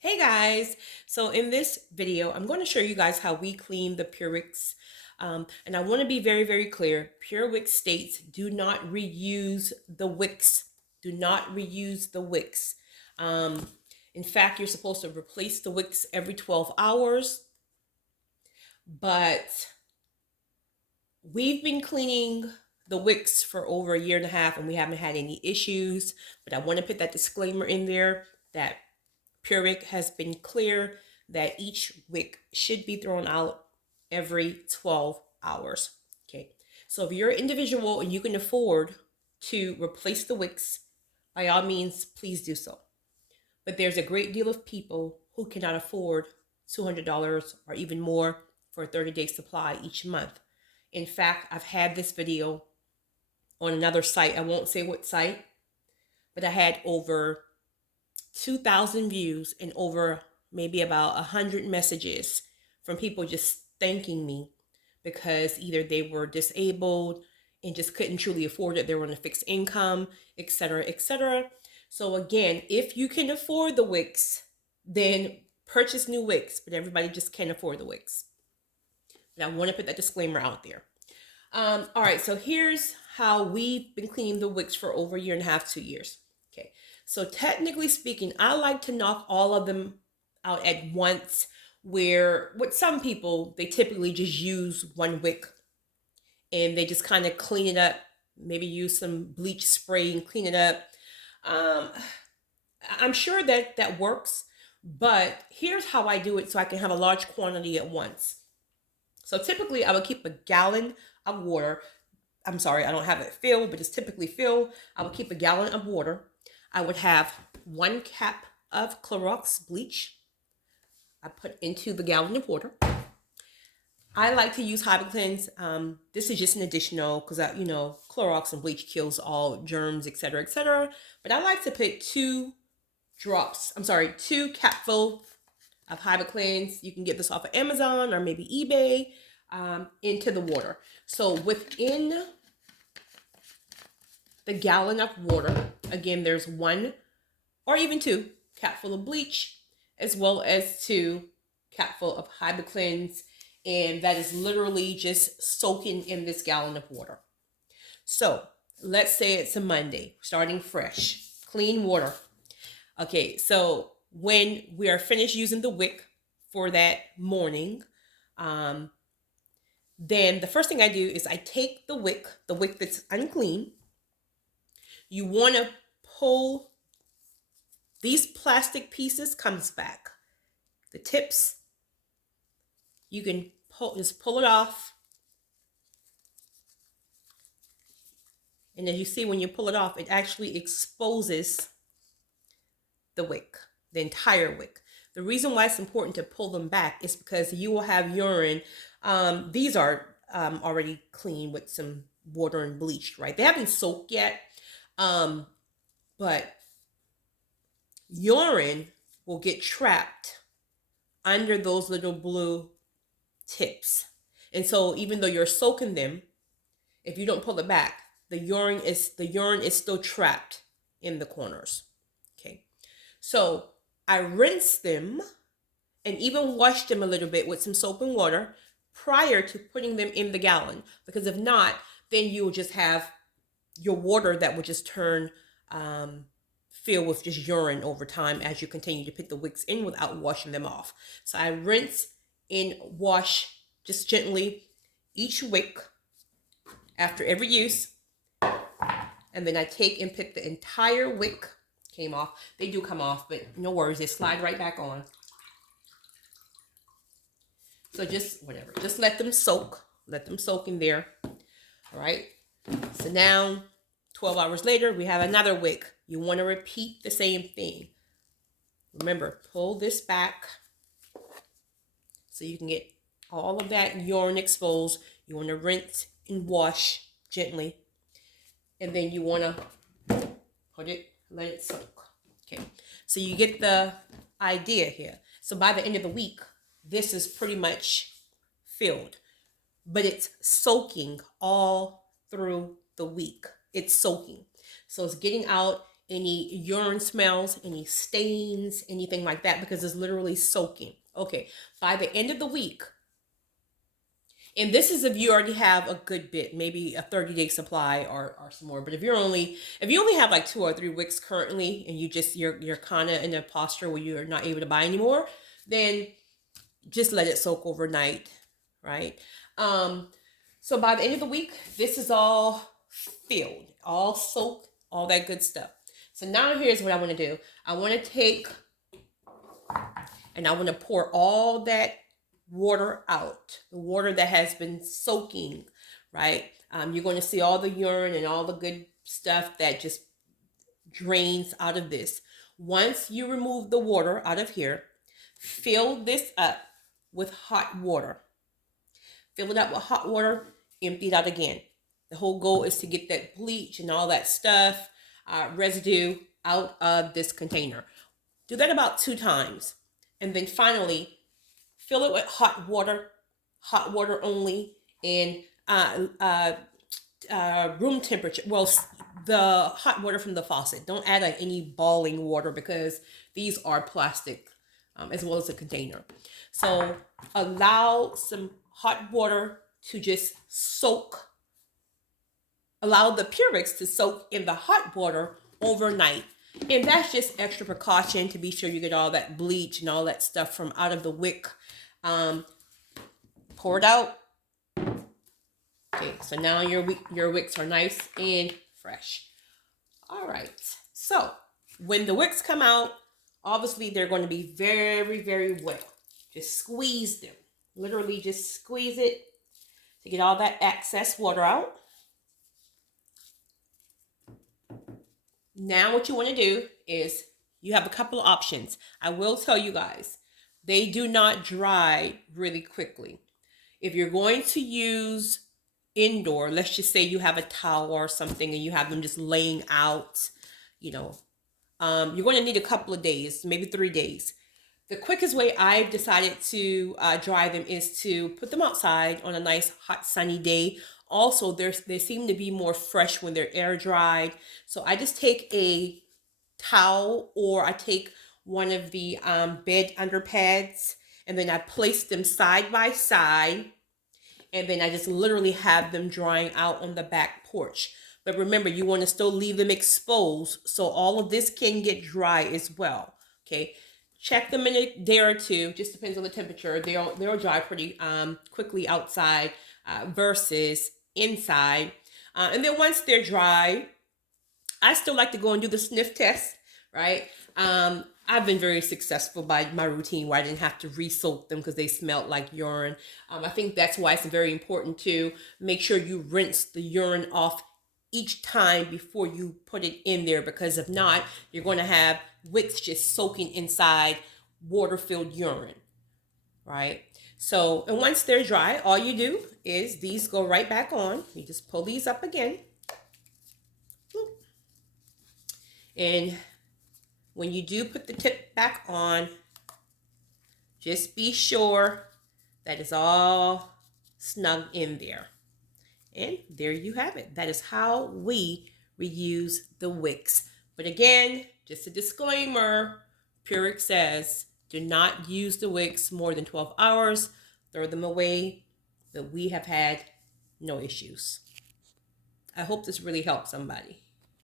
Hey guys, so in this video, I'm going to show you guys how we clean the Purewicks. And I want to be very, very clear. Purewick states do not reuse the wicks. Do not reuse the wicks. Um, in fact, you're supposed to replace the wicks every 12 hours. But we've been cleaning the wicks for over a year and a half and we haven't had any issues. But I want to put that disclaimer in there that Purewick has been clear that each wick should be thrown out every 12 hours. Okay, so if you're an individual and you can afford to replace the wicks, by all means, please do so. But there's a great deal of people who cannot afford $200 or even more for a 30-day supply each month. In fact, I've had this video on another site. I won't say what site, but I had over 2,000 views and over maybe about 100 messages from people just thanking me because either they were disabled and just couldn't truly afford it, they were on a fixed income, etc., etc. So again, if you can afford the wicks, then purchase new wicks, but everybody just can't afford the wicks. And I want to put that disclaimer out there. All right, so here's how we've been cleaning the wicks for over a year and a half, 2 years. Okay, so technically speaking, I like to knock all of them out at once, where with some people, they typically just use one wick and they just kind of clean it up, maybe use some bleach spray and clean it up. Um, I'm sure that that works, but here's how I do it so I can have a large quantity at once. So typically I would keep a gallon of water. I'm sorry, I don't have it filled, but it's typically filled. I would keep a gallon of water. I would have 1 cup of Clorox bleach. I put into the gallon of water. I like to use Hybrid. This is just an additional because Clorox and bleach kills all germs, etc., etc. But I like to put 2 capful of Hybrid. You can get this off of Amazon or maybe eBay, into the water. So within the gallon of water, again, there's 1 or even 2 capful of bleach, as well as 2 capful of Hybrid, and that is literally just soaking in this gallon of water. So let's say it's a Monday, starting fresh, clean water. Okay, so when we are finished using the wick for that morning, then the first thing I do is I take the wick that's unclean. You want to pull these plastic pieces comes back. The tips, you can just pull it off. And as you see, when you pull it off, it actually exposes the wick, the entire wick. The reason why it's important to pull them back is because you will have urine. These are already clean with some water and bleach, right? They haven't soaked yet, but urine will get trapped under those little blue tips. And so even though you're soaking them, if you don't pull it back, the urine is still trapped in the corners. Okay. So I rinse them and even wash them a little bit with some soap and water prior to putting them in the gallon. Because if not, then you'll just have your water that will just turn filled with just urine over time as you continue to put the wicks in without washing them off. So I rinse and wash just gently each wick after every use. And then I take and put the entire wick, came off. They do come off, but no worries, they slide right back on. So just whatever, just let them soak in there. All right. So now 12 hours later, we have another wick. You want to repeat the same thing. Remember, pull this back so you can get all of that urine exposed. You want to rinse and wash gently. And then you want to let it soak. Okay, so you get the idea here. So by the end of the week, this is pretty much filled, but it's soaking all through the week. It's soaking. So it's getting out any urine smells, any stains, anything like that, because it's literally soaking. Okay, by the end of the week, and this is if you already have a good bit, maybe a 30-day supply or some more. But if you only have like 2 or 3 wicks currently, and you're kind of in a posture where you're not able to buy anymore, then just let it soak overnight, right? So by the end of the week, this is all filled, all soaked, all that good stuff. So now here's what I want to do. I want to take and I want to pour all that water out, the water that has been soaking, right? You're going to see all the urine and all the good stuff that just drains out of this. Once you remove the water out of here, fill this up with hot water. Fill it up with hot water, empty it out again. The whole goal is to get that bleach and all that stuff, residue out of this container. Do that about 2 times. And then finally, fill it with hot water only, and room temperature. Well, the hot water from the faucet. Don't add any boiling water because these are plastic, as well as a container. So allow some hot water to just soak. Allow the Purewick to soak in the hot water overnight. And that's just extra precaution to be sure you get all that bleach and all that stuff from out of the wick. Pour it out. Okay, so now your wicks are nice and fresh. All right. So when the wicks come out, obviously they're going to be very, very wet. Just squeeze them. Literally just squeeze it to get all that excess water out. Now what you want to do is you have a couple of options. I will tell you guys, they do not dry really quickly. If you're going to use indoor, let's just say you have a towel or something and you have them just laying out, you're going to need a couple of days, maybe 3 days. The quickest way I've decided to dry them is to put them outside on a nice hot sunny day. Also, they seem to be more fresh when they're air dried. So I just take a towel, or I take one of the bed underpads, and then I place them side by side, and then I just literally have them drying out on the back porch. But remember, you want to still leave them exposed so all of this can get dry as well. Okay, check them in a day or two. Just depends on the temperature. They'll dry pretty quickly outside versus inside. And then once they're dry, I still like to go and do the sniff test, right? I've been very successful by my routine where I didn't have to re-soak them because they smelled like urine. I think that's why it's very important to make sure you rinse the urine off each time before you put it in there, because if not, you're going to have wicks just soaking inside water-filled urine, right? So, and once they're dry, all you do is these go right back on. You just pull these up again. And when you do put the tip back on, just be sure that it's all snug in there. And there you have it. That is how we reuse the wicks. But again, just a disclaimer, Purewick says, do not use the wicks more than 12 hours. Throw them away. But we have had no issues. I hope this really helped somebody.